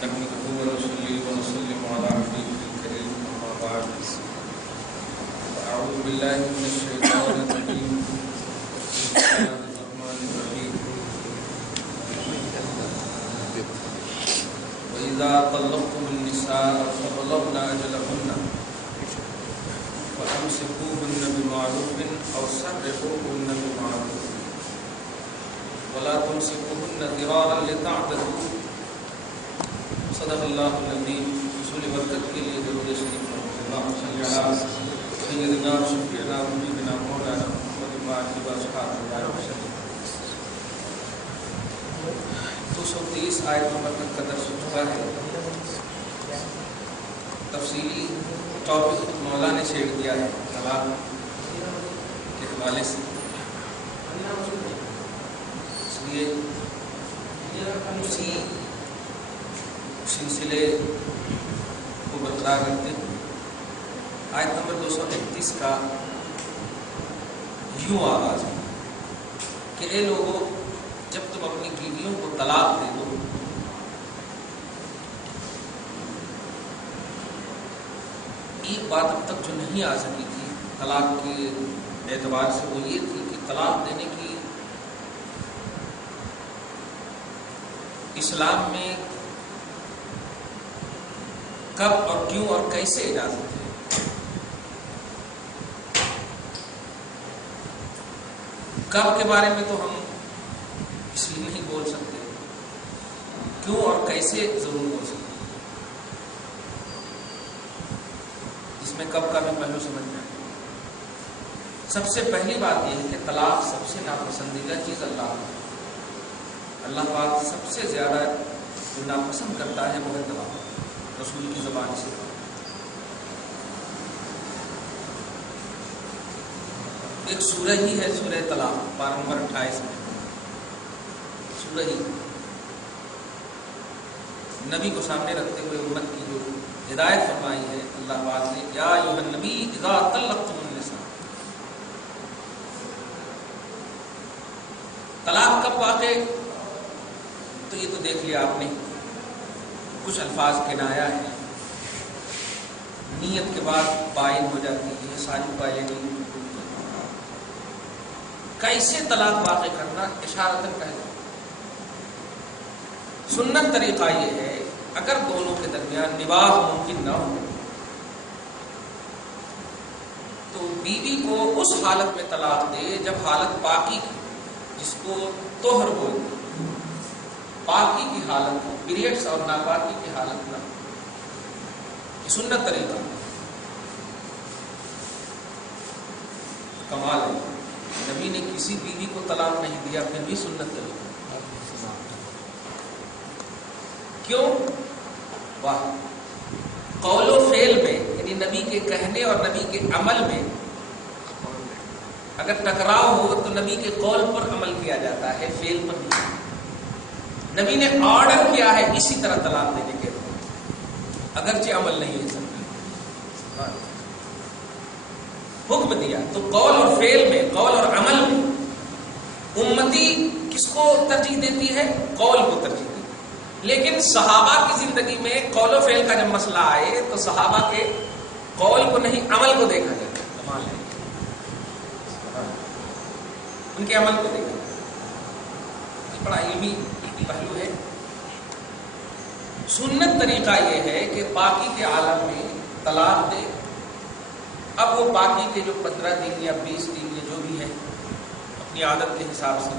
نحمده ونصلي ونسلم على عبده الكريم أما بعد أعوذ بالله من الشيطان الرجيم بسم الله الرحمن الرحيم وإذا طلقتم النساء فبلغن أجلهن فأمسكوهن بمعروف أو سرحوهن بمعروف ولا تمسكوهن ضرارا لتعتدوا صدق الله العظيم رسول برکت کے لیے درود شریف اللهم صل على سيدنا وشفيعنا وحبيبنا مولانا محمد وعلى اصحابه وسلم 230 آیت نمبر تک کا درس ہو چکا ہے. تفصیلی ٹاپک مولا نے چھیڑ دیا ہے طلاق کے حوالے سے، اس لیے اسی سلسلے کو برقرار رکھتے ہیں. آیت نمبر 231 کا یوں آغاز ہے کہ اے لوگوں، جب تم اپنی بیویوں کو طلاق دے دو ایک بات اب تک جو نہیں آ سکی تھی طلاق کے اعتبار سے، وہ یہ تھی کہ طلاق دینے کی اسلام میں کب اور کیوں اور کیسے اجازت ہے. کب کے بارے میں تو ہم اس لیے نہیں بول سکتے، کیوں اور کیسے ضرور بول سکتے، جس میں کب کا بھی پہلو سمجھنا ہے. سب سے پہلی بات یہ ہے کہ طلاق سب سے ناپسندیدہ چیز اللہ پاک سب سے زیادہ جو ناپسند کرتا ہے وہ ہے طلاق. رسول کی زبان سے ایک سورہ ہی ہے، سورہ طلاق، پارہ نمبر 28 میں سورہ ہی نبی کو سامنے رکھتے ہوئے امت کی جو ہدایت فرمائی ہے اللہ پاک نے، یا ایھا النبی اذا طلقتم النساء. طلاق کب واقع، تو یہ تو دیکھ لیا آپ نے، کچھ الفاظ کنایا ہے، نیت کے بعد بائن ہو جاتی ہے، ساری پہلے نہیں. کیسے طلاق واقع کرنا اشارتاً کہتے ہیں. سنت طریقہ یہ ہے اگر دونوں کے درمیان نباہ ممکن نہ ہو تو بیوی کو اس حالت میں طلاق دے جب حالت پاکی کی، جس کو طہر بولتے ہیں، پاکی کی حالت ہو، پیریڈس اور ناپاکی کی حالت نہ. سنت طریقہ کمال ہے. نبی نے کسی بیوی کو طلاق نہیں دیا، پھر بھی سنت طریقہ. کیوں؟ واہ، قول و فعل میں، یعنی نبی کے کہنے اور نبی کے عمل میں اگر ٹکراؤ ہو تو نبی کے قول پر عمل کیا جاتا ہے، فعل پر نہیں. نبی نے آرڈر کیا ہے اسی طرح طلاق دینے کے لیے، اگرچہ عمل نہیں ہے سب حکم دیا. تو قول اور فعل میں، قول اور عمل میں امتی کس کو ترجیح دیتی ہے؟ قول کو ترجیح دیتی ہے. لیکن صحابہ کی زندگی میں قول و فعل کا جب مسئلہ آئے تو صحابہ کے قول کو نہیں، عمل کو دیکھا جاتا ہے. کمال ہے، ان کے عمل کو دیکھا جاتا ہے. بڑا علمی پہلو ہے. سنت طریقہ یہ ہے کہ پاکی کے عالم میں طلاق دے. اب وہ باقی کے جو 15 دن یا 20 دن یا جو بھی ہے اپنی عادت کے حساب سے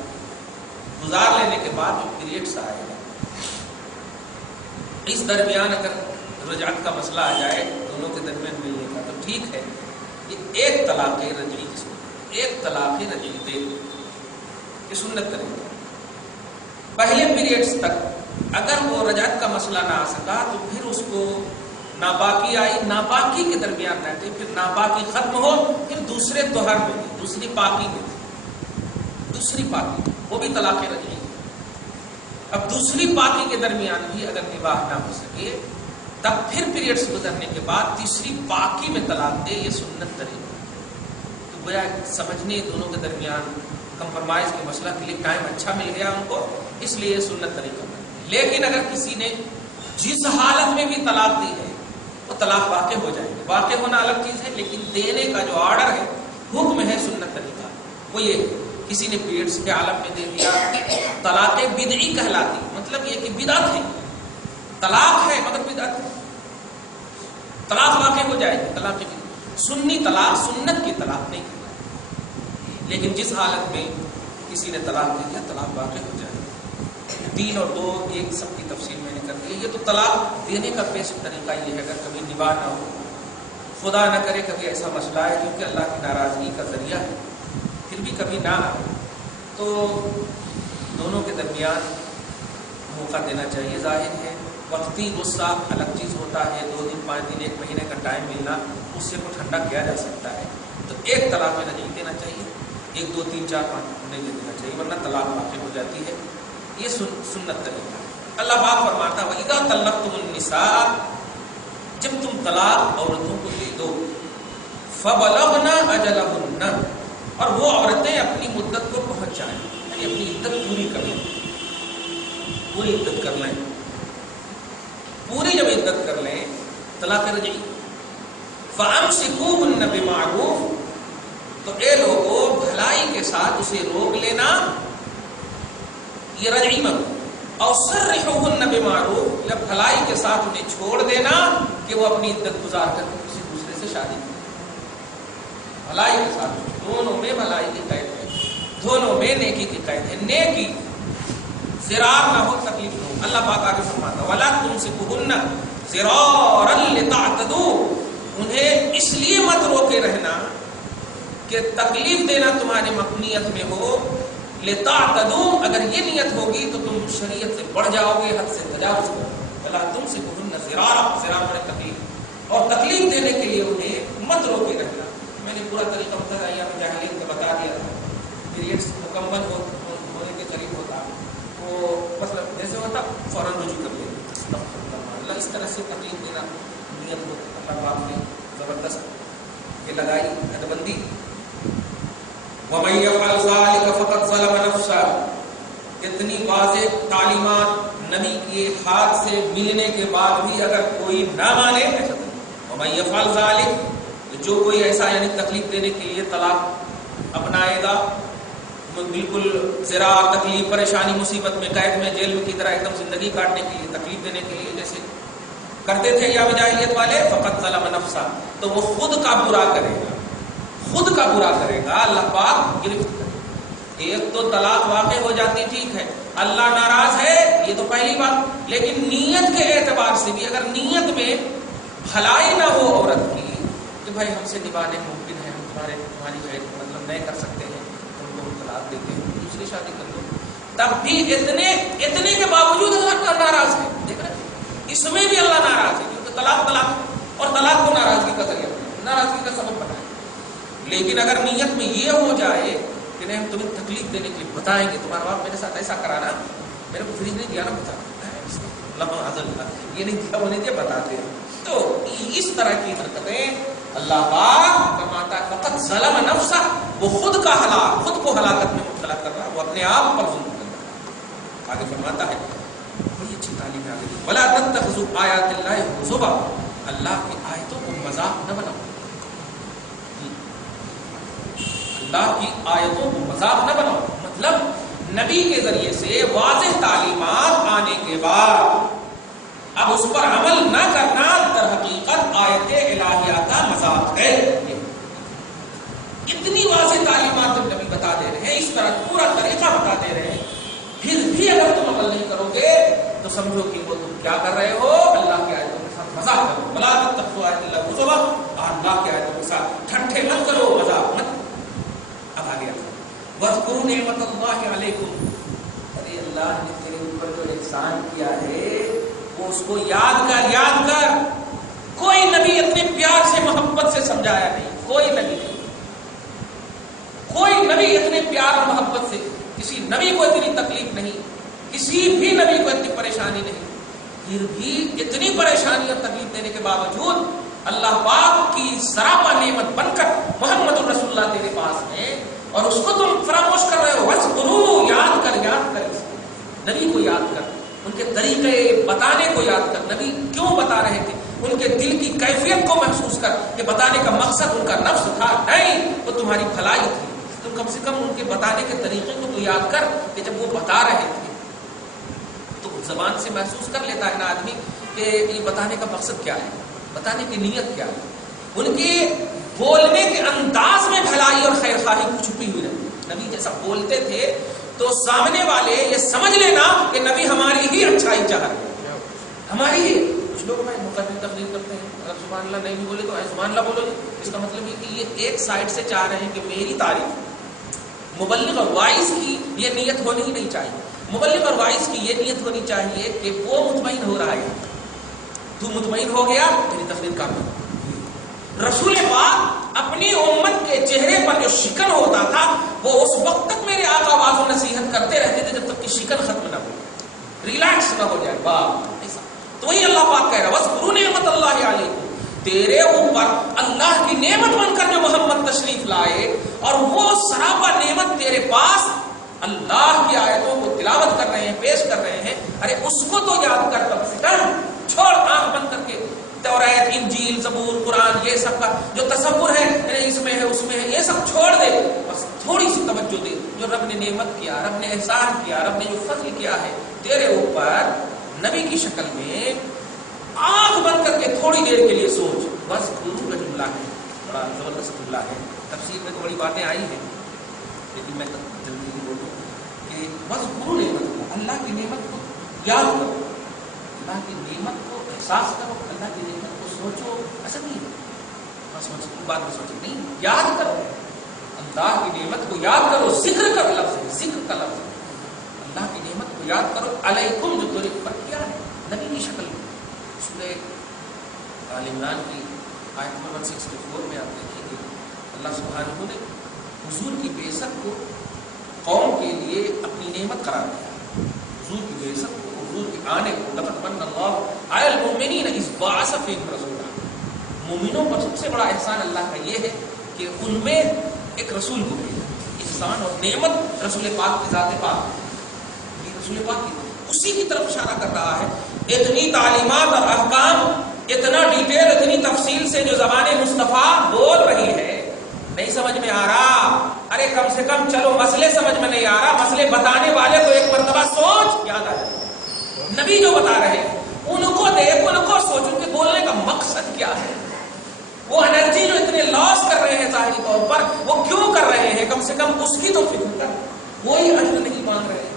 گزار لینے کے بعد جو پیریڈس آئے گا، اس درمیان اگر رجعت کا مسئلہ آ جائے دونوں کے درمیان ملنے کا تو ٹھیک ہے. یہ ایک طلاق رجعی، جس کو ایک طلاق رجعی دے، یہ سنت طریقہ. پہلے پیریڈس تک اگر وہ رجعت کا مسئلہ نہ آ سکا تو پھر اس کو ناپاکی آئی، ناپاکی کے درمیان رہتے، پھر ناپاکی ختم ہو، پھر دوسرے طہر میں، دوسری پاکی میں، دوسری پاکی، وہ بھی طلاق رجعی. اب دوسری پاکی کے درمیان بھی اگر نباہ نہ ہو سکے تب پھر پیریڈس گزرنے کے بعد تیسری پاکی میں طلاق دے. یہ سنت طریقہ. تو گویا سمجھنے دونوں کے درمیان کمپرومائز کے مسئلہ کے لیے ٹائم اچھا مل گیا ان کو، اس لیے یہ سنت طریقہ. لیکن اگر کسی نے جس حالت میں بھی طلاق دی ہے وہ طلاق واقع ہو جائے گی. واقع ہونا الگ چیز ہے، لیکن دینے کا جو آرڈر ہے، حکم ہے سنت طریقہ، وہ یہ کسی نے پیریڈس کے عالم میں دے دیا، طلاق بدعی کہلاتی. مطلب یہ کہ بدعت ہے، طلاق ہے مگر بدعت ہے، طلاق واقع ہو جائے گی. طلاق سنی طلاق، سنت کی طلاق نہیں کہلاتی. لیکن جس حالت میں کسی نے طلاق دے دیا طلاق واقع ہو جائے گی. 3 اور 2 ایک سب کی تفصیل میں نے کر دی. یہ تو طلاق دینے کا بیسک طریقہ یہ ہے. اگر کبھی نباہ نہ ہو، خدا نہ کرے کبھی ایسا مسئلہ ہے کیونکہ اللہ کی ناراضگی کا ذریعہ ہے، پھر بھی کبھی نہ آئے تو دونوں کے درمیان موقع دینا چاہیے. ظاہر ہے وقتی غصہ الگ چیز ہوتا ہے، 2 دن 5 دن 1 مہینے کا ٹائم ملنا اس سے کو ٹھنڈا کیا جا سکتا ہے. تو ایک طلاق میں نہیں دینا چاہیے، 1 2 3 4 5 نہیں دے دینا چاہیے، ورنہ طلاق واقع ہو جاتی ہے. یہ سنت طریقہ ہے. اللہ پاک فرماتا ہے وَإِذَا طَلَّقْتُمُ النِّسَاءَ، جب تم طلاق عورتوں کو دے دو، فَبَلَغْنَ أَجَلَهُنَّ، اور وہ عورتیں اپنی مدت کو پہنچ جائیں، یعنی اپنی عدت پوری کر لیں، پوری عدت کر لیں. پوری جب عدت کر لیں طلاق رجعی. فَأَمْسِكُوهُنَّ بِمَعْرُوفٍ، تو اے لوگوں بھلائی کے ساتھ اسے روک لینا، یہ رجعی مت. اور سرحوهن بمعروف، یا بھلائی کے ساتھ انہیں چھوڑ دینا کہ وہ اپنی عدت گزار کر کے کسی دوسرے سے شادی کرے. بھلائی کے ساتھ، دونوں میں بھلائی کی قید ہے، دونوں میں نیکی کی قید ہے. نیکی ضرار نہ ہو، تکلیف نہ ہو. اللہ پاک آگے فرماتا وَلَا تُمْسِكُوهُنَّ ضِرَارًا لِتَعْتَدُوا، انہیں اس لیے مت روکے رہنا کہ تکلیف دینا تمہاری مقنیت میں ہو. لِتَعْتَدُوا، اگر یہ نیت ہوگی تو تم شریعت سے بڑھ جاؤ گے، حد سے تجاوز کرو. وَلَا تُمْسِكُوهُنَّ ضِرَارًا، ضرار میں تکلیف، اور تکلیف دینے کے لیے انہیں مت روکے رہنا. میں نے پورا طریقہ متدیہ میں جاہلیت میں بتا دیا تھا. پیریڈس مکمل ہونے کے قریب ہوتا وہ مطلب جیسے ہوتا فوراً رجوع کر لینا. اللہ اس طرح سے تکلیف دینا نیت کو اللہ پاک نے زبردست یہ لگائی حد بندی. وَمَن يَفْعَلْ ذَلِكَ فَقَدْ ظَلَمَ نَفْسَهُ، اتنی واضح تعلیمات نبی کے ہاتھ سے ملنے کے بعد بھی اگر کوئی نہ مانے، وَمَن يَفْعَلْ ذَلِكَ، جو کوئی ایسا یعنی تکلیف دینے کے لیے طلاق اپنائے گا، بالکل ذرا تکلیف پریشانی مصیبت میں قید میں جیل میں کی طرح ایک دم زندگی کاٹنے کے لیے تکلیف دینے کے لیے جیسے کرتے تھے ایام جاہلیت والے، فقط ظلم نفسا، تو وہ خود کا برا کرے گا، خود کا برا کرے گا. اللہ پاک گرفت کرے. ایک تو طلاق واقع ہو جاتی ٹھیک ہے، اللہ ناراض ہے یہ تو پہلی بات، لیکن نیت کے اعتبار سے بھی اگر نیت میں بھلائی نہ ہو عورت کی کہ بھائی ہم سے نبھانے ممکن ہے، ہم تمہاری غیر مطلب نہیں کر سکتے ہیں، تم کو طلاق دیتے ہیں، دوسری شادی کر لو، تب بھی اتنے کے باوجود اللہ ناراض ہے. دیکھ رہے اس میں بھی اللہ ناراض ہے، کیونکہ طلاق اور طلاق کو ناراضگی کا ذریعہ بنا، ناراضگی کا سبب بنا ہے. لیکن اگر نیت میں یہ ہو جائے کہ نہیں ہم تمہیں تکلیف دینے کے لیے بتائیں گے، تمہارا باپ میرے ساتھ ایسا کرانا، میرے کو فریج نہیں دیا نا، بتا یہ نہیں دیا وہ نہیں دیا، بتاتے ہیں. تو اس طرح کی حرکتیں اللہ پاک فرماتا ہے فقط ظلم نفسہ، وہ خود کا ہلاک، خود کو ہلاکت میں مبتلا کر رہا، وہ اپنے آپ پر ظلم کر رہا. آگے فرماتا ہے بڑی اچھی تعلیم ہے آگے، ولا تتخذوا آیات اللہ حضوا، اللہ کی آیتوں کو مذاق نہ بناؤ، اللہ کی آیتوں کو مذاق نہ بناؤ. مطلب نبی کے ذریعے سے واضح تعلیمات آنے کے بعد اب اس پر عمل نہ کرنا در حقیقت آیت الہیہ کا مذاق ہے. اتنی واضح تعلیمات جب نبی بتا دے رہے ہیں، اس طرح پورا طریقہ بتا دے رہے ہیں، پھر بھی اگر تم عمل نہیں کرو گے تو سمجھو کہ وہ تم کیا کر رہے ہو، اللہ کی آیتوں کے ساتھ مذاق کرو. بلا تتخذوا آیات اللہ حضوا، اللہ کی آیتوں کے ساتھ ٹھٹھے مت کرو، مذاق مت. اب آگے وَاذْكُرُوا نِعْمَتَ اللَّهِ عَلَيْكُمْ، ارے اللہ نے تیرے اوپر جو احسان کیا ہے وہ اس کو یاد کر، یاد کر. کوئی نبی اتنے پیار سے محبت سے سمجھایا نہیں، کوئی نبی نہیں، کوئی نبی اتنے پیار اور محبت سے، کسی نبی کو اتنی تکلیف نہیں، کسی بھی نبی کو اتنی پریشانی نہیں. پھر بھی اتنی پریشانی اور تکلیف دینے کے باوجود اللہ پاک کی سراپا نعمت بن کر محمد الرسول اللہ تیرے پاس ہے اور اس کو تم فراموش کر رہے ہو. وَاذْكُرُوا، یاد کر، یاد کر، اس نبی کو یاد کر. ان کے طریقے بتانے کو یاد کر. نبی کیوں بتا رہے تھے؟ ان کے دل کی کیفیت کو محسوس کر کہ بتانے کا مقصد ان کا نفس تھا نہیں، وہ تمہاری بھلائی تھی. تم کم سے کم ان کے بتانے کے طریقے کو تو یاد کر کہ جب وہ بتا رہے تھے تو زبان سے محسوس کر لیتا ہے نا آدمی کہ یہ بتانے کا مقصد کیا ہے، بتانے کی نیت کیا ہے. ان کے بولنے کے انداز میں بھلائی اور خیر خواہی چھپی ہوئی رہتی. نبی جیسا بولتے تھے تو سامنے والے یہ سمجھ لینا کہ نبی ہماری ہی اچھائی چاہ رہے ہیں، ہماری ہی. کچھ لوگ میں مقدم تقریر کرتے ہیں، اگر سبحان اللہ نہیں بھی بولے تو سبحان اللہ بولو. اس کا مطلب یہ کہ یہ ایک سائڈ سے چاہ رہے ہیں کہ میری تعریف. مبلغ اور وائز کی یہ نیت ہونی ہی نہیں چاہیے. مبلغ اور وائز کی یہ نیت ہونی چاہیے کہ وہ مطمئن ہو رہا ہے، تو مطمئن ہو گیا میری تقریر کامل. رسول پاک اپنی امت کے چہرے پر جو شکن ہوتا تھا وہ اس وقت تک میرے آقا واضح نصیحت کرتے رہتے تھے جب تک کہ شکن ختم نہ ہو، ریلیکس نہ ہو جائے. واہ ایسا تو وہی اللہ پاک کہہ رہا وَاذْكُرُوا نِعْمَتَ اللَّهِ عَلَيْكُمْ، تیرے اوپر اللہ کی نعمت بن کر جو محمد تشریف لائے اور وہ سراپا نعمت تیرے پاس اللہ کی آیتوں کو تلاوت کر رہے ہیں، پیش کر رہے ہیں. ارے اس کو تو یاد کر کم سے کم. چھوڑ آنکھ بند کر کے توریت، انجیل، زبور، قرآن یہ سب کا جو تصور ہے اس میں ہے اس میں ہے یہ سب چھوڑ دے. بس تھوڑی سی توجہ دے جو رب نے نعمت کیا، رب نے احسان کیا، رب نے جو فضل کیا ہے تیرے اوپر نبی کی شکل میں. آنکھ بند کر کے تھوڑی دیر کے لیے سوچ. بس گرو کا جملہ ہے، بڑا زبردست جملہ ہے. تفسیر میں تو بڑی باتیں آئی ہیں لیکن میں جلدی ہی بولوں کہ بس گرو نعمت، اللہ کی نعمت کو یاد کرو، اللہ کی نعمت کو احساس کرو، اللہ کی نعمت کو سوچو. ایسا نہیں ہے بات میں سوچو نہیں، یاد کرو اللہ کی نعمت کو یاد کرو. ذکر کا لفظ ہے، ذکر کا لفظ ہے. اللہ کی نعمت کو یاد کرو. علیکم جو تیرے اوپر کیا ہے نبی کی شکل میں. سورہ آل عمران کی آیت نمبر 164 میں آپ دیکھیں گے اللہ سبحانہ نے حضور کی بعثت کو قوم کے لیے اپنی نعمت قرار دیا. حضور کی بعثت کو، حضور کے آنے کو لقد من اللہ علی المؤمنین اذ بعث فیہم رسولا. مومنوں پر سب سے بڑا احسان اللہ کا یہ ہے کہ ان میں ایک رسول کو بھیجا. احسان اور نعمت رسول پاک کی ذات پاک، یہ رسول پاک کی اسی کی طرف اشارہ کر رہا ہے. اتنی تعلیمات اور احکام، اتنا ڈیٹیل، اتنی تفصیل سے جو زبان مصطفیٰ بول رہی ہے نہیں سمجھ میں آ رہا. ارے کم سے کم چلو مسئلے سمجھ میں نہیں آ رہا، مسئلے بتانے والے کو ایک مرتبہ سوچ یاد آ جائے. نبی جو بتا رہے ہیں ان کو دیکھ، ان کو سوچ، ان کے بولنے کا مقصد کیا ہے. وہ انرجی جو اتنے لاس کر رہے ہیں ظاہری طور پر وہ کیوں کر رہے ہیں، کم سے کم اس کی تو فکر کر. کوئی اجر نہیں مانگ رہے،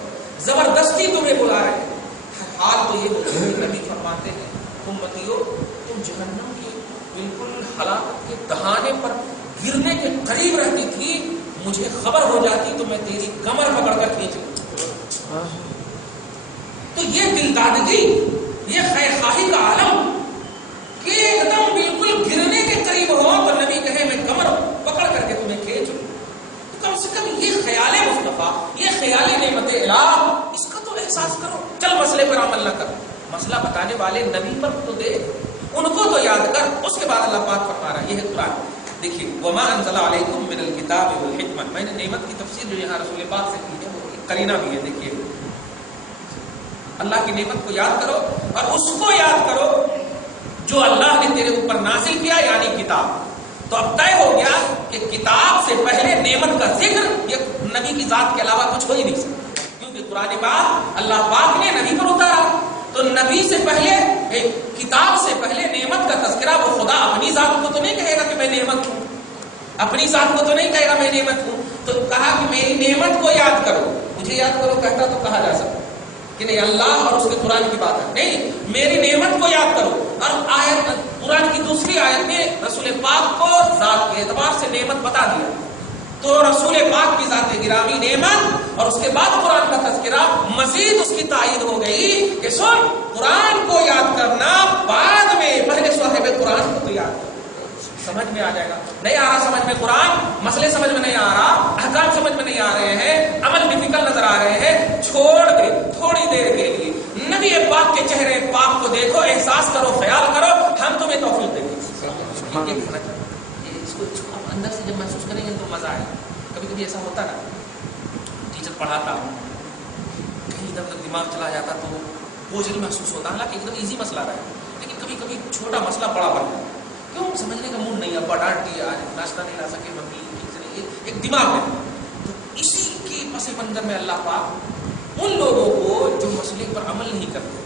زبردستی تمہیں بلا رہے ہیں. حال تو یہ ہوتا ہے نبی فرماتے ہیں امتیو تم جہنم کی بالکل ہلاکت کے دہانے پر گرنے کے قریب رہتی تھی، مجھے خبر ہو جاتی تو میں تیری کمر پکڑ کر کھینچ لیتا. تو یہ دلدادگی، یہ خیر خواہی کا عالم کہ ایک دم بالکل گرنے کے قریب ہو تو نبی کہے میں کمر پکڑ کر کے تمہیں کھینچ لوں. کم سے کم یہ خیال مصطفیٰ، یہ خیال نعمت الہ، اس کا تو احساس کرو. چل مسئلے پر عمل نہ کر، مسئلہ بتانے والے نبی پر تو دے، ان کو تو یاد کر. اس کے بعد اللہ پاک فرما رہا ہے، یہ ہے قرآن. دیکھیے وما انزل علیکم من الکتاب والحکمہ. میں نے نعمت کی تفسیر جو یہاں رسول پاک سے کی ہے وہ قرینہ بھی ہے. دیکھیے اللہ کی نعمت کو یاد کرو اور اس کو یاد کرو جو اللہ نے تیرے اوپر نازل کیا یعنی کتاب. تو اب طے ہو گیا کہ کتاب سے پہلے نعمت کا ذکر یہ نبی کی ذات کے علاوہ کچھ ہو ہی نہیں سکتا، کیونکہ قرآن پاک اللہ پاک نے نبی پر اتارا. تو نبی سے پہلے، کتاب سے پہلے نعمت کا تذکرہ وہ خدا اپنی ذات کو تو نہیں کہے گا کہ میں نعمت ہوں، اپنی ذات کو تو نہیں کہے گا میں نعمت ہوں. تو کہا کہ میری نعمت کو یاد کرو. مجھے یاد کرو کہتا تو کہا جا سکتا کہ نہیں اللہ اور اس کے قرآن کی بات ہے. نہیں، میری نعمت کو یاد کرو. اور آیت قرآن کی دوسری آیت میں رسول پاک کو ذات کے اعتبار سے نعمت بتا دیا. تو رسول پاک کی ذات گرامی نعمت اور اس کے بعد قرآن کا تذکرہ، مزید اس کی تائید ہو گئی کہ سن قرآن کو یاد کرنا بعد میں، پہلے صاحب قرآن کو تو یاد کرو. سمجھ میں آ جائے گا. نہیں آ رہا سمجھ میں قرآن، مسئلے سمجھ میں نہیں آ رہا، احکام سمجھ میں نہیں آ رہے ہیں، عمل ڈیفیکلٹ نظر آ رہے ہیں، چھوڑ دے تھوڑی دیر کے لیے. نبی پاک کے چہرے پاک کو دیکھو، احساس کرو، خیال کرو، ہم تمہیں توفیق دیں گے. اس کو اندر سے جب محسوس کریں گے تو مزہ آئے. کبھی کبھی ایسا ہوتا نا، ٹیچر پڑھاتا کہیں ادھر ادھر دماغ چلا جاتا تو بوجھل محسوس ہوتا ہے، حالانکہ ایک دم ایزی مسئلہ رہا ہے، لیکن کبھی کبھی چھوٹا مسئلہ بڑا بن جاتا ہے. کیوں سمجھنے کا موڈ نہیں، ابا ڈانٹ دیا، ناشتہ نہیں لا سکے ممی ٹھیک سے نہیں، ایک دماغ میں. تو اسی کے پس منظر میں اللہ پاک ان لوگوں کو جو مسئلے پر عمل نہیں کرتے،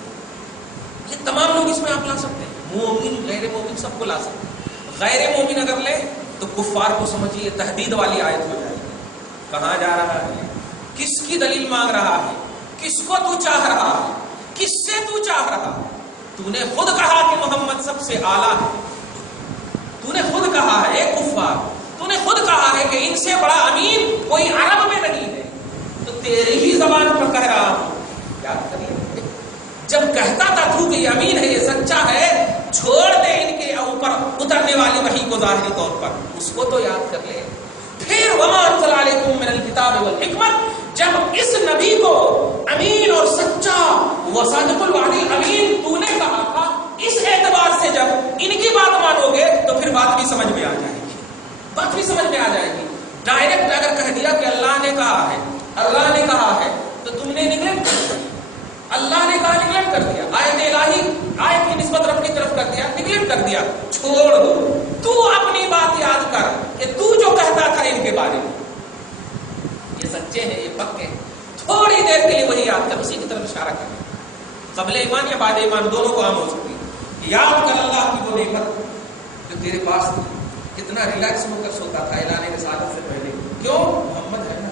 یہ تمام لوگ اس میں آپ لا سکتے ہیں، مومن غیر مومن سب کو لا سکتے ہیں. غیر مومن اگر لیں تو کفار کو سمجھیے تہدید والی آیت ہو جائے گی. کہاں جا رہا ہے، کس کی دلیل مانگ رہا ہے، کس کو تو چاہ رہا ہے، کس سے تو چاہ رہا ہے. تو نے خود کہا کہ محمد سب سے اعلیٰ ہے، تو نے خود کہا ہے اے کفار، تو نے خود کہا ہے کہ ان سے بڑا امین کوئی عرب میں نہیں ہے، تو تیری ہی زبان پر کہہ رہا ہوں. یاد کریے جب کہتا تھا تو کہ یہ امین ہے، یہ سچا ہے، چھوڑ دے ان کے اوپر اترنے والی وحی کو ظاہری طور پر، اس کو تو یاد کر لے. پھر وما انزل علیکم من الکتاب والحکمت، جب اس نبی کو امین اور سچا وصادق الوعد الامین تو نے کہا تھا، اس اعتبار سے جب ان کی بات مانو گے تو پھر بات بھی سمجھ میں آ جائے گی، بات بھی سمجھ میں آ جائے گی. ڈائریکٹ اگر کہہ دیا کہ اللہ نے کہا ہے، اللہ نے کہا ہے، تو تم نے نگلیکٹ کر دیا. اللہ نے کہا نگلیکٹ کر دیا، آیت الہی آیت کی نسبت رب کی طرف کر دیا، نگلیکٹ کر دیا. چھوڑ دو، تو اپنی بات یاد کر کہ تو جو کہتا تھا ان کے بارے میں یہ سچے ہیں، یہ پکے ہیں، تھوڑی دیر کے لیے وہی یاد کر، اسی کی طرف اشارہ کر. قبل ایمان یا بعد ایمان دونوں کو عام ہو سکتی ہے. یاد کر اللہ کی وہ نعمت جو تیرے پاس تھی، کتنا ریلیکس ہو کر سوتا تھا اعلان رسالت سے پہلے. کیوں؟ محمد ہے نا،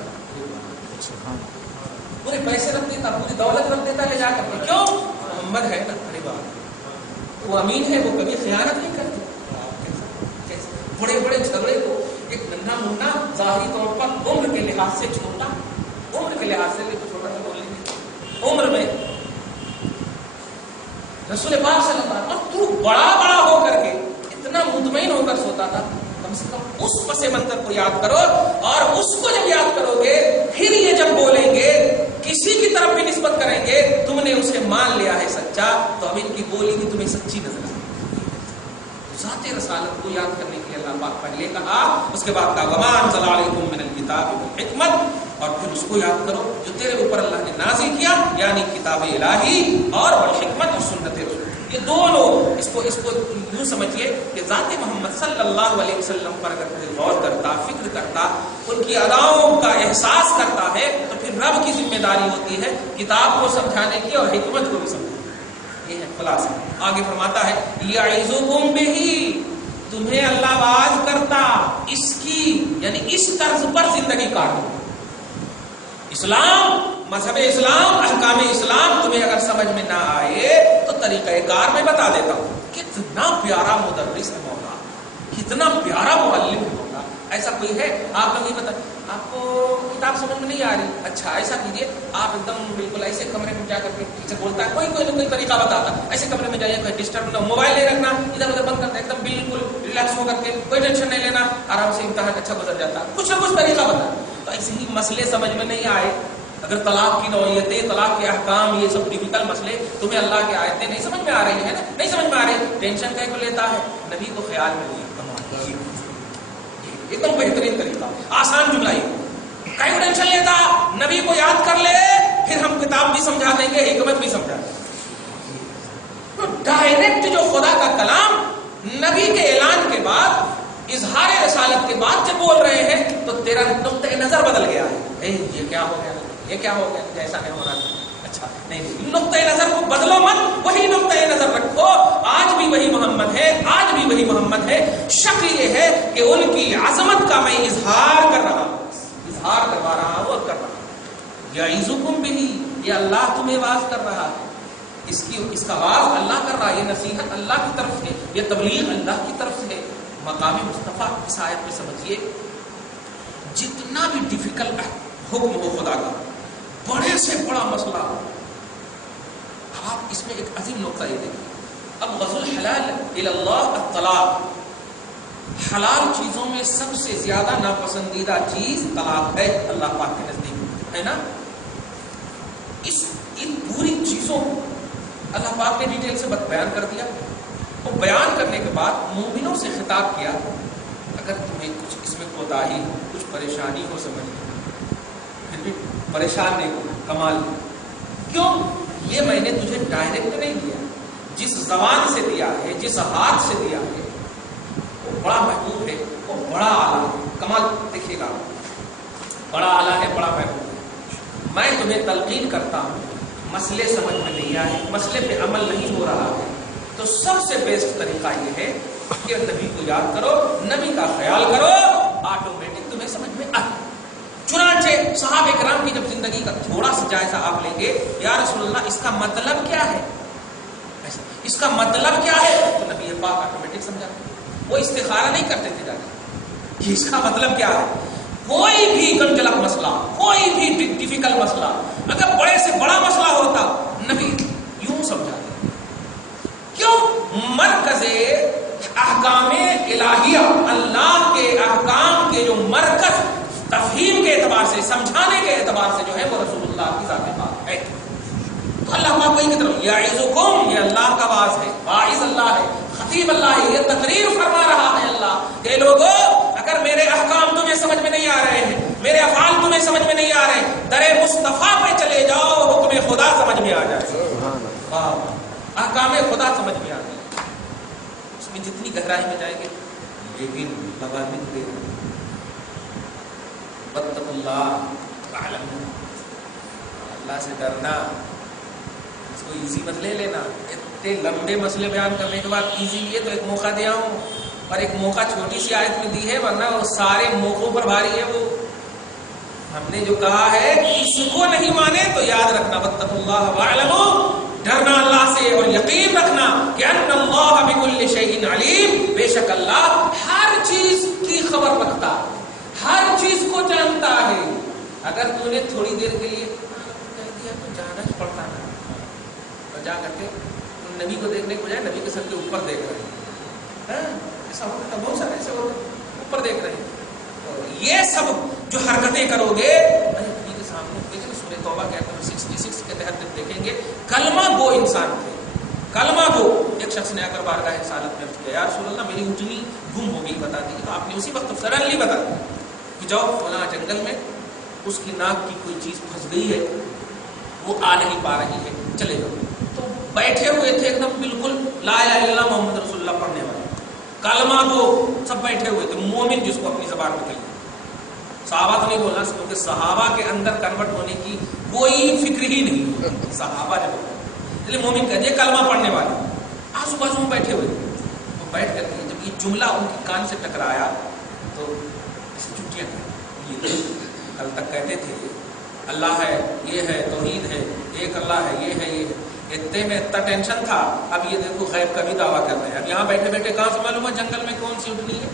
پورے پیسے رکھ دیتا، پوری دولت رکھ دیتا لے جا کر کے. کیوں؟ محمد ہے نا. ارے بات وہ امین ہے، وہ کبھی خیانت نہیں کرتے. بڑے بڑے جھگڑے کو ایک ننھا منہ ظاہری طور پر عمر کے لحاظ سے چھوٹا، عمر کے لحاظ سے بھی تو چھوٹا سا بول لیں گے، عمر میں رسول پاک صلی اللہ علیہ وسلم تو بڑا ہو کر کے اتنا مطمئن ہو کر سوتا تھا. کم سے کم اس پس منظر کو یاد کرو، اور اس کو جب یاد کرو گے پھر یہ جب بولیں گے کسی کی طرف بھی نسبت کریں گے، تم نے اسے مان لیا ہے سچا، تو اب ان کی بولی بھی تمہیں سچی نظر آئے. ذات رسالت کو یاد کرنے کے لیے اللہ پاک پہلے کہا، اس کے بعد کہا وما انزل علیکم من الکتاب والحکمت، اور پھر اس کو یاد کرو جو تیرے اوپر اللہ نے نازل کیا، یعنی کتاب الہی اور والحکمت اور سنت رسول. یہ دونوں اس کو یوں سمجھیے کہ ذات محمد صلی اللہ علیہ وسلم پر اگر کوئی غور کرتا، فکر کرتا، ان کی اداؤں کا احساس کرتا ہے، تو پھر رب کی ذمہ داری ہوتی ہے کتاب کو سمجھانے کی اور حکمت کو بھی سمجھانے. یہ ہے خلاصہ. آگے فرماتا ہے یعظکم بہ، تمہیں اللہ واعظ کرتا اس کی، یعنی اس طرز پر زندگی کاٹو. اسلام، مذہب اسلام، احکام اسلام تمہیں اگر سمجھ میں نہ آئے تو طریقہ کار میں بتا دیتا ہوں. کتنا پیارا مدرس ہے مولا، کتنا پیارا معلم ہے مولا. ایسا کوئی ہے آپ لوگ یہ بتا، آپ کو کتاب سمجھ میں نہیں آ رہی، اچھا ایسا کیجیے آپ ایک دم بالکل ایسے کمرے میں جا کر کے پیچھے بولتا ہے کوئی طریقہ بتاتا، ایسے کمرے میں جائیے، کوئی ڈسٹرب نہ، موبائل نہیں رکھنا، ادھر ادھر بند کرنا، ایک دم بالکل ریلیکس ہو کر کے، کوئی ٹینشن نہیں لینا، آرام سے امتحان اچھا گزر جاتا. کچھ نہ کچھ طریقہ بتا. تو ایسے ہی مسئلے سمجھ میں نہیں آئے، اگر طلاق کی نوعیتیں، طلاق کے احکام، یہ سب ڈیفیکلٹ مسئلے تمہیں اللہ کی آیتیں نہیں سمجھ میں آ رہی ہے نا، نہیں سمجھ میں آ رہی، ٹینشن کہیں کو لیتا ہے، نبی کو خیال میں نہیں. ایک دم بہترین طریقہ، آسان جملہ ہی. کہیں ٹینشن لیتا، نبی کو یاد کر لے، پھر ہم کتاب بھی سمجھا دیں گے، حکمت بھی سمجھا دیں گے. تو ڈائریکٹ جو خدا کا کلام نبی کے اعلان کے بعد، اظہار رسالت کے بعد جب بول رہے ہیں، تو تیرا نقطۂ نظر بدل گیا ہے. یہ کیا ہو گیا، یہ کیا ہو گیا، جیسا نہیں ہونا تھا. اچھا نہیں، نقطۂ نظر کو بدلو مت، وہی نقطۂ نظر رکھو. آج بھی وہی محمد ہے، آج بھی وہی محمد ہے. شک یہ ہے کہ ان کی عظمت کا میں اظہار کر رہا ہوں، اظہار کروا رہا ہوں اور کر رہا ہوں. یعظکم بہ، یہ اللہ تمہیں واعظ کر رہا ہے، اس کا واعظ اللہ کر رہا ہے، یہ نصیحت اللہ کی طرف سے، یہ تبلیغ اللہ کی طرف سے. مقام مصطفیٰ اس آیت میں سمجھیے، جتنا بھی ڈیفیکلٹ حکم ہو خدا کا، بڑے سے بڑا مسئلہ ہو، آپ اس میں ایک عظیم نقطہ یہ دیکھیں. اب غض الحلال الی اللہ الطلاق، حلال چیزوں میں سب سے زیادہ ناپسندیدہ چیز طلاق ہے اللہ پاک کے نزدیک، ہے نا. ان پوری چیزوں اللہ پاک نے ڈیٹیل سے بیان کر دیا. اور بیان کرنے کے بعد مومنوں سے خطاب کیا، اگر تمہیں کچھ اس میں کوتاہی ہو، کچھ پریشانی ہو، سمجھ پھر بھی پریشان نہیں ہونا، کمال. کیوں؟ یہ میں نے تجھے ڈائریکٹ نہیں دیا، جس زبان سے دیا ہے، جس ہاتھ سے دیا ہے، وہ بڑا محبوب ہے، وہ بڑا اعلیٰ ہے. کمال دیکھیے گا، بڑا اعلیٰ ہے، بڑا محبوب ہے. میں تمہیں تلقین کرتا ہوں، مسئلے سمجھ میں نہیں آئے، مسئلے پہ عمل نہیں ہو رہا ہے، تو سب سے بیسٹ طریقہ یہ ہے کہ نبی کو یاد کرو، نبی کا خیال کرو، آٹومیٹک تمہیں سمجھ میں آئے. چنانچہ صحابہ کرام کی جب زندگی کا تھوڑا سا جائزہ آپ لیں گے، یا رسول اللہ اس کا مطلب کیا ہے، اس کا مطلب کیا ہے، تو نبی پاک آٹومیٹک سمجھا. وہ استخارہ نہیں کرتے تھے جا کے کہ اس کا مطلب کیا ہے. کوئی بھی گنجلک مسئلہ، کوئی بھی ڈیفیکلٹ مسئلہ، اگر بڑے سے بڑا مسئلہ ہوتا، نبی یوں سمجھا. کیوں؟ مرکز احکام الہیہ، اللہ کے احکام کے جو مرکز تفہیم کے اعتبار سے، سمجھانے کے اعتبار سے جو ہے وہ رسول اللہ کی ذات پاک ہے. تو اللہ پاک وہی کی طرف یعظکم، یہ اللہ کا واعظ ہے، واعظ اللہ ہے، خطیب اللہ ہے، یہ تقریر فرما رہا ہے اللہ کہ لوگوں اگر میرے احکام تمہیں سمجھ میں نہیں آ رہے ہیں، میرے افعال تمہیں سمجھ میں نہیں آ رہے ہیں، در مصطفیٰ پہ چلے جاؤ، حکم خدا سمجھ میں آ جائے. احکام خدا سمجھ میں آ جائے. اس میں جتنی گہرائی میں جائیں گے، لیکن لوازم دے واتقوا اللہ واعلموا، اللہ سے ڈرنا. اس کو ایزی مت لے لینا. اتنے لمبے مسئلے بیان کرنے کے بعد ایزی لیے تو ایک موقع دیا ہوں، اور ایک موقع چھوٹی سی آیت میں دی ہے، ورنہ وہ سارے موقعوں پر بھاری ہے. وہ ہم نے جو کہا ہے اس کو نہیں مانے تو یاد رکھنا واتقوا اللہ واعلموا، ڈرنا اللہ سے اور یقین رکھنا کہ ان اللہ بکل شیء علیم، بے شک اللہ ہر چیز کی خبر رکھتا ہے، ہر چیز کو جانتا ہے. اگر تو نے تھوڑی دیر کے لیے کہہ دیا تو جانا ہی پڑتا ہے، تو جا کر کے نبی کو دیکھنے کے بجائے نبی کے سر کے اوپر دیکھ رہے ہیں. ایسا ہوتا ہے، بہت سارے ایسے ہوتے ہیں، اوپر دیکھ رہے ہیں. یہ سب جو حرکتیں کرو گے نبی کے سامنے دیکھیں نا، سورہ توبہ کے 66 کے تحت جب دیکھیں گے، کلمہ گو انسان تھے، کلمہ گو. ایک شخص نے آ کر بارگاہ رسالت میں کیا، یا رسول اللہ میری اونٹنی گم ہو گئی، بتا دیجیے. تو آپ نے اسی وقت سڈنلی بتا دیا کہ جاؤ فلاں جنگل میں اس کی ناک کی کوئی چیز پھنس گئی ہے، وہ آ نہیں پا رہی ہے، چلے جاؤ. تو بیٹھے ہوئے تھے ایک دم بالکل لا الہ الا اللہ محمد رسول اللہ پڑھنے والے، کلمہ کو سب بیٹھے ہوئے تھے، مومن جس کو اپنی زبان میں کہیے. صحابہ تو نہیں بولنا، کیونکہ صحابہ کے اندر کنورٹ ہونے کی کوئی فکر ہی نہیں. صحابہ جب اس لیے مومن کہتے ہیں کلمہ پڑھنے والے. آزو بازو میں بیٹھے ہوئے وہ بیٹھ کر کے جب یہ جملہ ان کے کان سے ٹکرایا تو اسے چھٹیاں یہ کل تک کہتے تھے اللہ ہے، یہ ہے، توحید ہے، ایک اللہ ہے، یہ ہے، یہ ہے. اتنے میں اتنا ٹینشن تھا، اب یہ دیکھو غیب کا بھی دعویٰ کر رہے ہیں. اب یہاں بیٹھے بیٹھے کہاں سے معلوم ہے جنگل میں کون سی اٹھنی ہے؟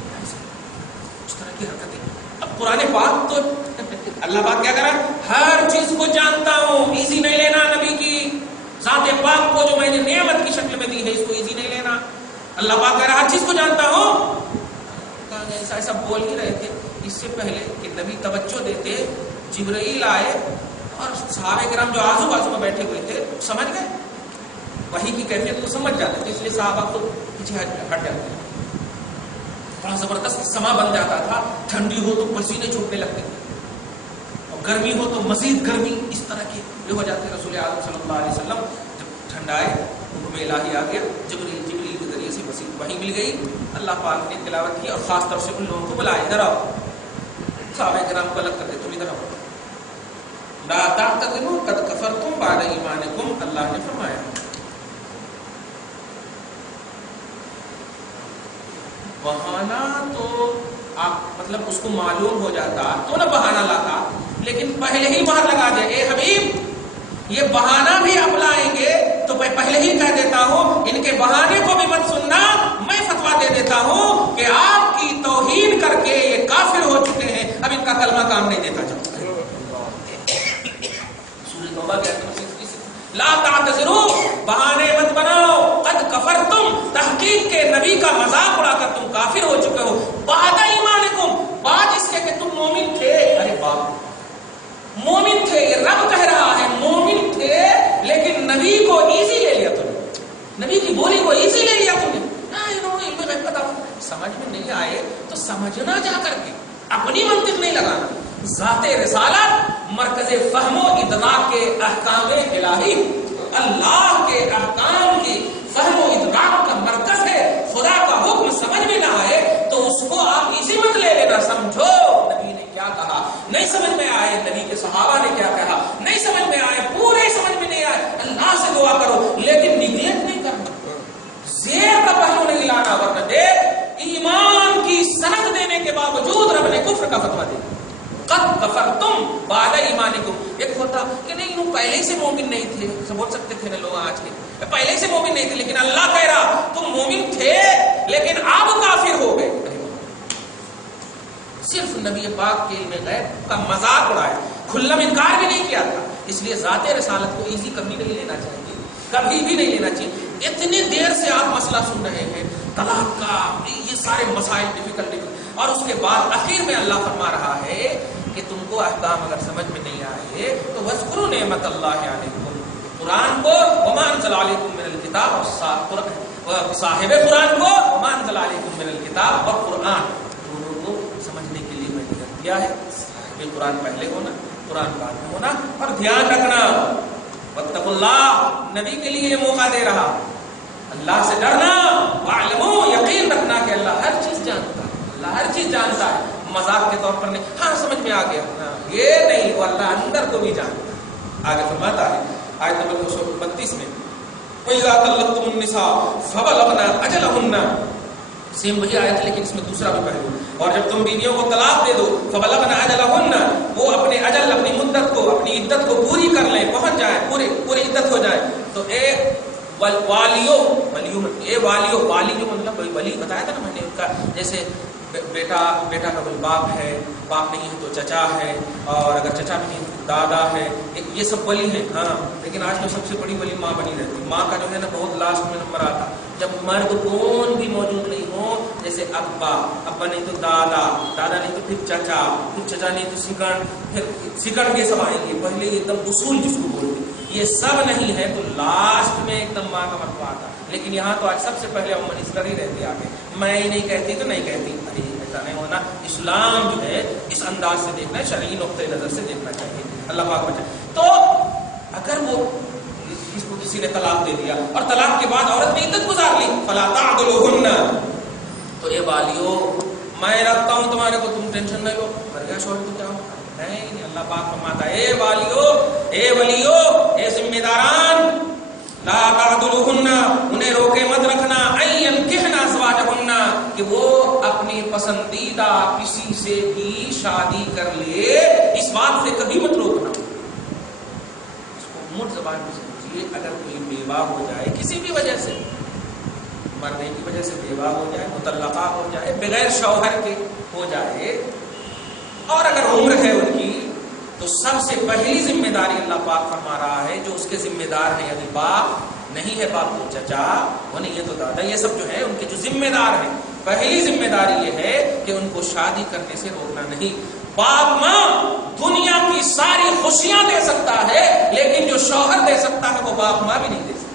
اس طرح کی حرکتیں. اب قرآن پاک تو اللہ پاک کیا کرا، ہر چیز کو جانتا ہوں. ایزی نہیں لینا نبی کی ذات پاک کو جو میں نے نعمت کی شکل میں دی ہے، اس کو ایزی نہیں لینا. اللہ پاک کہہ رہا ہر چیز کو جانتا ہوں. ایسا ایسا بول ہی رہے تھے. اس سے پہلے کہ نبی توجہ دیتے، جبرائیل آئے اور صحابہ کرام جو آزو بازو میں بیٹھے ہوئے تھے سمجھ گئے، وحی کی کیفیت کو سمجھ جاتے تھے، اس لیے صحابہ کو پیچھے ہٹ جاتے ہیں. بڑا زبردست سما بن جاتا تھا. ٹھنڈی ہو تو پسینے چھوٹنے لگتے تھے، اور گرمی ہو تو مزید گرمی. اس طرح کے یہ ہو جاتے. رسول اعظم صلی اللہ علیہ وسلم جب ٹھنڈ آئے، حکم الہی آ گیا، جبریل کے ذریعے سے وحی مل گئی. اللہ پاک نے تلاوت کی اور خاص طور سے ان لوگوں کو بلائے، ادھر آؤ. صحابہ کرام کو الگ کر دے، تم ادھر آؤ. لا تعتذروا قد کفرتم بعد ایمانکم، اللہ نے فرمایا. بہانہ تو آپ مطلب اس کو معلوم ہو جاتا تو نہ بہانہ لاتا، لیکن پہلے ہی باہر لگا دے. اے حبیب یہ بہانہ بھی آپ لائیں گے تو میں پہلے ہی کہہ دیتا ہوں ان کے بہانے کو بھی مت سننا. میں فتویٰ دے دیتا ہوں کہ آپ کی توہین کر کے یہ کافر ہو چکے ہیں، اب ان کا کلمہ کام نہیں دیتا. جب سورہ توبہ کے لا تعتذروا، بہانے مت بناؤ، قد کفرتم، تحقیق کے نبی کا مذاق اڑا کر تم کافر ہو چکے ہو. بعد ایمانکم، بعد اس کے کہ تم مومن تھے. ارے باپ، مومن تھے، یہ رب کہہ رہا ہے مومن تھے، لیکن نبی کو ایزی لے لیا تم نے، نبی کی بولی کو ایزی لے لیا تم نے. سمجھ میں نہیں آئے تو سمجھنا جا کر کے، اپنی منطق نہیں لگانا. ذات رسالت مرکز فہم و ادراک کے احکام الہی اللہ کے احکام کی فہم و ادراک کا مرکز ہے. خدا کا حکم سمجھ میں نہ آئے تو اس کو آپ ایزی مت لے لینا. سمجھو نبی نے کیا کہا, نہیں سمجھ میں آئے نبی کے صحابہ نے کیا کہا, نہیں سمجھ میں آئے, پورے سمجھ میں نہیں آئے, اللہ سے دعا کرو, لیکن نیگلیکٹ نہیں کرنا, زیر کا پہلو نہیں لانا. ورنہ دیکھ ایمان کی سند دینے کے باوجود رب نے کفر کا فتویٰ دیا. قد کفرتم بعد ایمانکم. ایک ہوتا کہ نہیں وہ پہلے سے مومن نہیں تھے, سب بول سکتے تھے نا لوگ آج کے, پہلے سے مومن نہیں تھے, لیکن اللہ کہہ رہا تم مومن تھے لیکن اب کافر ہو گئے. صرف نبی پاک کے علم غیب کا مذاق اڑایا, کھلم انکار بھی نہیں کیا تھا. اس لیے ذات رسالت کو ایزی کبھی نہیں لینا چاہیے, کبھی بھی نہیں لینا چاہیے. اتنی دیر سے آپ مسئلہ سن رہے ہیں طلاق کا, یہ سارے مسائل ڈیفیکلٹ, اور اس کے بعد اخیر میں اللہ فرما رہا ہے کہ تم کو احکام اگر سمجھ میں نہیں آئے تو وذکروا نعمت اللہ علیکم. قرآن کو وما انزل علیکم من الکتاب, اور صاحب قرآن کو وما انزل علیکم من الکتاب اور قرآن دونوں کو سمجھنے کے لیے میں نے دیا ہے. صاحب قرآن پہلے ہونا, قرآن بعد میں ہونا, اور دھیان رکھنا واتقوا اللہ, نبی کے لیے یہ موقع دے رہا, اللہ سے ڈرنا, واعلموا, یقین رکھنا کہ اللہ ہر چیز جانتا ہے, اللہ ہر چیز جانتا ہے. مذاق کے طور پر نہیں, ہاں سمجھ میں آ گیا, یہ نہیں, وہ اللہ اندر کو بھی جانتا ہے. آگے فرماتا ہے آیت نمبر 232 میں وَإِذَا طَلَّقْتُمُ النِّسَاءَ فَبَلَغْنَ أَجَلَهُنَّ, سیم وہی آیت لیکن اس میں دوسرا بھی پہلو. اور جب تم بیویوں کو طلاق دے دو فَبَلَغْنَ أَجَلَهُنَّ, وہ اپنے اجل, اپنی مدت کو, اپنی عدت کو پوری کر لیں, پہنچ جائیں, پوری عدت ہو جائے. تو والیو, والی جو مطلب ولی بتایا تھا نا میں نے ان کا, جیسے بیٹا کا کوئی باپ ہے, باپ نہیں ہے تو چچا ہے, اور اگر چچا نہیں ہے تو دادا ہے, یہ سب ولی ہیں. ہاں لیکن آج تو سب سے بڑی ولی ماں بنی رہتی. ماں کا جو ہے نا بہت لاسٹ میں نمبر آتا, جب مرد کون بھی موجود نہیں ہو, جیسے ابا نہیں تو دادا نہیں تو پھر چچا نہیں تو سکڑ کے سب آئیں گے. پہلے ایک دم اصول جس کو بولتے, یہ سب نہیں ہے تو لاسٹ میں ایک دم ماں کا مرتبہ آتا. لیکن یہاں تو آج سب سے پہلے عموماً اس طرح ہی رہتے آگے, میں ہی نہیں کہتی تو نہیں کہتی. ارے ایسا نہیں ہونا. اسلام جو ہے اس انداز سے دیکھنا ہے, شرعی نقطۂ نظر سے دیکھنا چاہیے. اللہ پاک بچائے. تو اگر وہ اس کو کسی نے طلاق دے دیا اور طلاق کے بعد عورت نے عدت گزار لی, فلا تعضلوهن, تو اے والیو میں رکھتا ہوں تمہارے کو, تم ٹینشن نہ لو, مر گیا شوہر تو کیا ہو. نہیں, اللہ پاک فرماتا ہے اے والیو, اے ولیو, اے ذمہ داران, لا تعضلوهن, انہیں روکے مت رکھنا, ان ينكحن ازواجهن, کہ وہ اپنی پسندیدہ کسی سے بھی شادی کر لے, اس بات سے کبھی مت روکنا. اس کو موٹ زبان میں سمجھیے, اگر کوئی بیوہ ہو جائے کسی بھی وجہ سے, مرنے کی وجہ سے بیوہ ہو جائے, مطلقہ ہو جائے, بغیر شوہر کے ہو جائے, اور اگر عمر ہے ان کی, تو سب سے پہلی ذمہ داری اللہ پاک فرما رہا ہے جو اس کے ذمہ دار ہے, یعنی باپ نہیں ہے, باپ تو چچا, وہ نہیں ہے تو دادا, یہ سب جو ہے ان کے جو ذمہ دار ہیں, پہلی ذمہ داری یہ ہے کہ ان کو شادی کرنے سے روکنا نہیں. باپ ماں دنیا کی ساری خوشیاں دے سکتا ہے, لیکن جو شوہر دے سکتا ہے وہ باپ ماں بھی نہیں دے سکتا.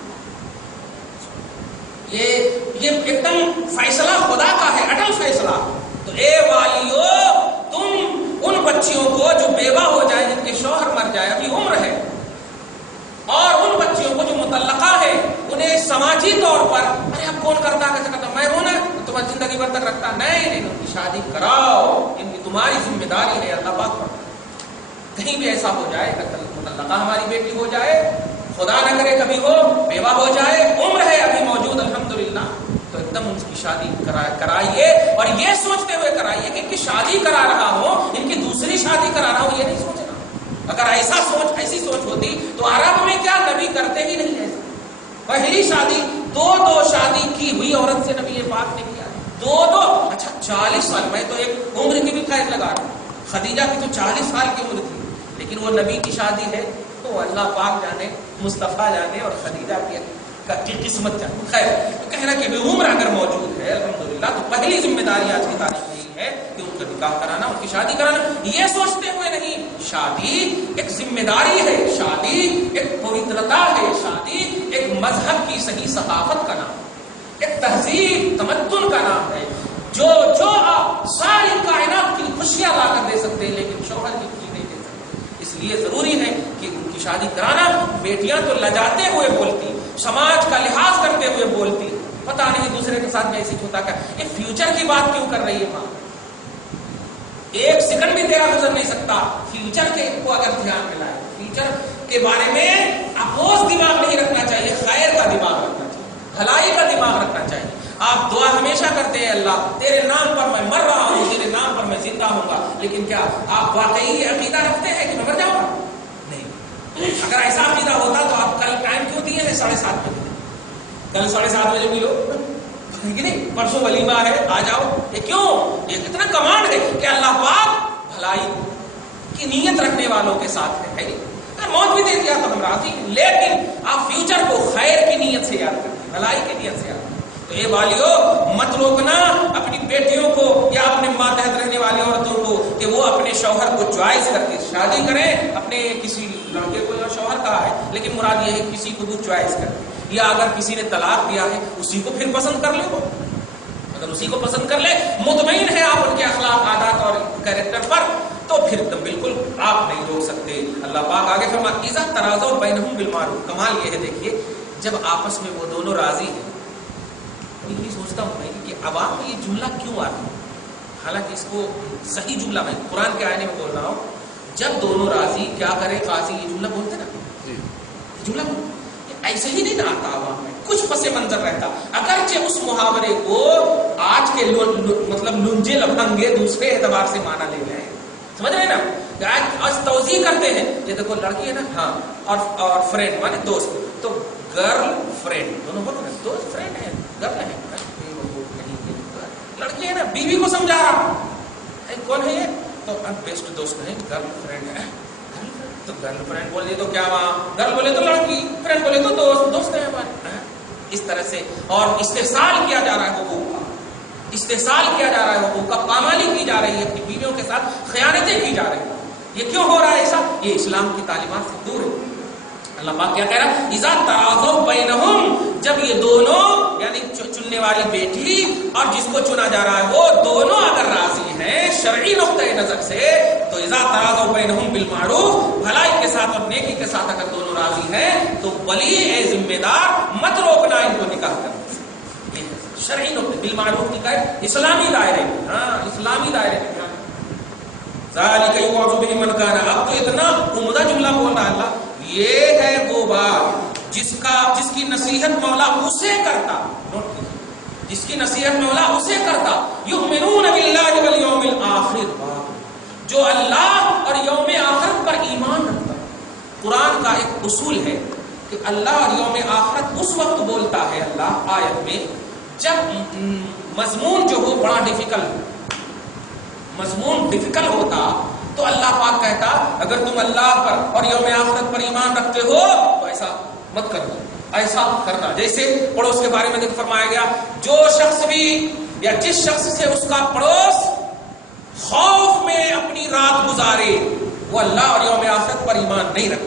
یہ ایک دم فیصلہ خدا کا ہے, اٹل فیصلہ. تو اے والیو, تم ان بچیوں کو جو بیوہ ہو جائے, جن کے شوہر مر جائے, ابھی عمر ہے, اور ان بچیوں کو جو مطلقہ ہے, انہیں سماجی طور پر, ارے اب کون کرتا کیسے کرتا, میں ہوں نا, تمہیں زندگی بھر تک رکھتا, نہیں, ان کی شادی کراؤ, ان کی تمہاری ذمہ داری ہے. اللہ پاک پر کہیں بھی ایسا ہو جائے, اگر مطلقہ ہماری بیٹی ہو جائے, خدا نہ کرے کبھی ہو, بیوہ ہو جائے, عمر ہے ابھی موجود الحمدللہ, تو ایک دم ان کی شادی کرائیے, اور یہ سوچتے ہوئے کرائیے کہ ان کی شادی کرا رہا ہوں, ان کی دوسری شادی کرا رہا ہوں, یہ نہیں سوچنا. اگر ایسی سوچ ہوتی تو عرب میں کیا نبی کرتے ہی نہیں ایسا. پہلی شادی, دو شادی کی ہوئی عورت سے نبی پاک نے کیا, دو. اچھا 40 سال, میں تو ایک عمر کی بھی قید لگا رہا ہوں, خدیجہ کی تو 40 سال کی عمر تھی, لیکن وہ نبی کی شادی ہے تو اللہ پاک جانے, مصطفیٰ جانے, اور خدیجہ کی قسمت جانے. خیر, تو کہنا کہ عمر اگر موجود ہے الحمدللہ, تو پہلی ذمہ داری آج کی تاریخ میں یہ ہے کہ ان کا نکاح کرانا, ان کی شادی کرانا. یہ سوچتے ہوئے نہیں, شادی ایک ذمہ داری ہے, شادی ایک پویترتا ہے, شادی ایک مذہب کی صحیح ثقافت کا نام, ایک تہذیب تمدن کا نام ہے, جو آپ ساری کائنات کی خوشیاں لا کر دے سکتے ہیں, لیکن شوہر کی خوشی نہیں دے سکتے. اس اس لیے ضروری ہے کہ ان کی شادی کرانا. بیٹیاں تو لجاتے ہوئے بولتی, سماج کا لحاظ کرتے ہوئے بولتی, پتہ نہیں دوسرے کے ساتھ میں ایسی ہوتا کیا. یہ فیوچر کی بات کیوں کر رہی ہے ماں؟ ایک سیکنڈ بھی تیرا گزر نہیں سکتا فیوچر کے کو اگر دھیان میں لائے. فیوچر کے بارے میں اپوز دماغ نہیں رکھنا چاہیے, خیر کا دماغ رکھنا چاہیے, بھلائی کا دماغ رکھنا چاہیے. آپ دعا ہمیشہ کرتے ہیں, اللہ تیرے نام پر میں مر رہا ہوں, تیرے نام پر میں زندہ ہوں گا, لیکن کیا آپ واقعی یہ عقیدہ رکھتے ہیں کہ میں مر جاؤں گا؟ نہیں. اگر ایسا عقیدہ ہوتا تو آپ کل ٹائم کیوں دیے ہیں 7:30 بجے؟ کل 7:30 بجے ملو کہ نہیں, پرسوں ولیمہ ہے آ جاؤ. یہ کیوں؟ یہ کتنا کمانڈ ہے کہ اللہ پاک بھلائی کی نیت رکھنے والوں کے ساتھ ہے. اگر موت بھی دے دیا تو ہم راضی ہیں, لیکن آپ فیوچر کو خیر کی نیت سے یاد کریں, بھلائی کی نیت سے یاد کریں. تو اے والیو, مت روکنا اپنی بیٹیوں کو یا اپنے ماتحت رہنے والی عورتوں کو کہ وہ اپنے شوہر کو چوائس کر کے شادی کریں. اپنے کسی لڑکے کو یا شوہر کہا ہے, لیکن مراد یہ ہے کسی کو وہ چوائس کریں, یا اگر کسی نے طلاق دیا ہے اسی کو پھر پسند کر لے. وہ اگر اسی کو پسند کر لے, مطمئن ہے آپ ان کے اخلاق, عادات اور کیریکٹر پر, تو پھر تو بالکل آپ نہیں روک سکتے. اللہ پاک آگے فرماتا اذا تراضوا بینہم بالمعروف. کمال یہ ہے دیکھیے, جب آپس میں وہ دونوں راضی ہیں. یہ سوچتا ہوں میں کہ عوام میں یہ جملہ کیوں آ رہا ہے, حالانکہ اس کو صحیح جملہ میں قرآن کے آئینے میں بول رہا ہوں. جب دونوں راضی کیا کرے قاضی, یہ جملہ بولتے نا, جملہ ایسے ہی نہیں آتا عوام میں, کچھ پس منظر رہتا. اگرچہ اس محاورے کو آج کے مطلب لنجے لفنگے دوسرے اعتبار سے مانا لے گئے, سمجھ رہے ہیں نا, آج توضیح کرتے ہیں. یہ دیکھو لڑکی ہے نا, ہاں, اور فرینڈ مانے دوست, تو گرل فرینڈ دونوں بولو نا, دوست فرینڈ ہے, گرل ہے, لڑکی ہے نا, بیوی کو سمجھا رہا ہے, کون ہے یہ, تو بیسٹ دوست ہے, گرل فرینڈ ہے. تو گرل فرینڈ بول دے تو کیا وہاں, گرل بولے تو لڑکی, فرینڈ بولے تو دوست, دوست ہے ہمارے. اس طرح سے اور استحصال کیا جا رہا ہے حقوق کا, استحصال کیا جا رہا ہے حقوق کا, پامالی کی جا رہی ہے, اپنی بیویوں کے ساتھ خیانتیں کی جا رہی ہیں. یہ کیوں ہو رہا ہے ایسا؟ یہ اسلام کی تعلیمات سے دور ہے. اللہ پاک کیا کہہ رہا ہے, اذا تراضوا بینہم, جب یہ دونوں یعنی چننے والی بیٹی اور جس کو چنا جا رہا ہے وہ دونوں اگر راضی ہیں شرعی نقطۂ نظر سے, تو اذا تراضوا بینہم بالمعروف, بھلائی کے ساتھ اور نیکی کے ساتھ اگر دونوں راضی ہیں تو ولی اے ذمہ دار مت روکنا ان کو نکاح کرنے. شرعی نقطہ بالمعروف کی ہے اسلامی دائرے میں, ہاں اسلامی دائرے میں. ذالک یوعظ بہ من کان, اب تو اتنا عمدہ جملہ بول رہا ہے اللہ, یہ ہے وہ بات جس کی نصیحت مولا اسے کرتا, جس کی نصیحت مولا اسے کرتا. یؤمنون باللہ والیوم الآخر, جو اللہ اور یوم آخرت پر ایمان رکھتا. قرآن کا ایک اصول ہے کہ اللہ اور یوم آخرت اس وقت بولتا ہے اللہ آیت میں جب مضمون جو ہو بڑا ڈیفیکلٹ, مضمون ڈیفیکلٹ ہوتا تو اللہ پاک کہتا اگر تم اللہ پر اور یوم آخرت پر ایمان رکھتے ہو تو ایسا مت کرنا, ایسا کرنا. جیسے پڑوس کے بارے میں ذکر فرمایا گیا, جو شخص بھی یا جس شخص سے اس کا پڑوس خوف میں اپنی رات گزارے وہ اللہ اور یوم آخرت پر ایمان نہیں رکھتا.